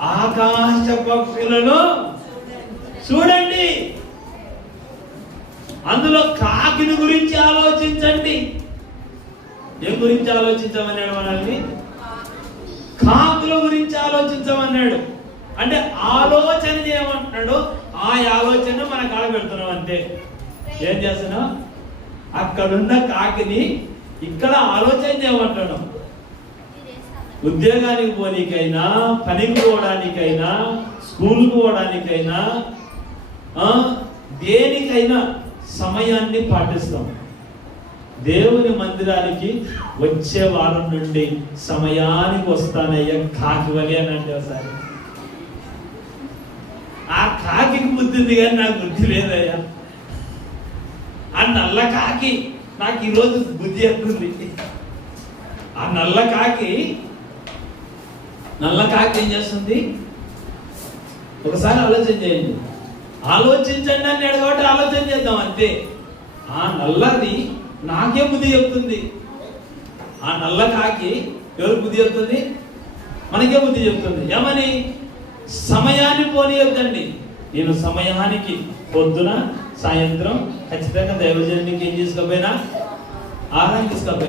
ఆకాశ పక్షులను చూడండి. అందులో కాకిని గురించి ఆలోచించండి. ఏం గురించి ఆలోచించమన్నాడు మనల్ని? కాకుల గురించి ఆలోచించమన్నాడు. అంటే ఆలోచన చేయమంటున్నాడు. ఆ ఆలోచన మన కాడ పెడుతున్నాం అంతే. ఏం చేస్తున్నాం? అక్కడున్న కాకిని ఇక్కడ ఆలోచన చేయమంటాడు. ఉద్యోగానికి పోనీకైనా, పనికి పోవడానికైనా, స్కూల్కి పోవడానికైనా, దేనికైనా సమయాన్ని పాటిస్తాం. దేవుని మందిరానికి వచ్చే వారం నుండి సమయానికి వస్తానయ్యా కాకి వలి అని అంటే ఒకసారి. ఆ కాకి బుద్ధి ఉంది కానీ నాకు బుద్ధి లేదయ్యా. ఆ నల్ల కాకి నాకు ఈరోజు బుద్ధి ఎక్కుంది. ఆ నల్ల కాకి ఏం చేస్తుంది? ఒకసారి ఆలోచన చేయండి. ఆలోచించండి అన్నాడు కాబట్టి ఆలోచన చేద్దాం అంతే. ఆ నల్లది నాకే బుద్ధి చెప్తుంది. ఆ నల్ల కాకి ఎవరు బుద్ధి చెప్తుంది? మనకే బుద్ధి చెప్తుంది. ఏమని? సమయాన్ని పోనీయొద్దండి. నేను సమయానికి పొద్దున సాయంత్రం ఖచ్చితంగా దైవజనానికి ఏం తీసుకపోయినా ఆహారం తీసుకపోయినా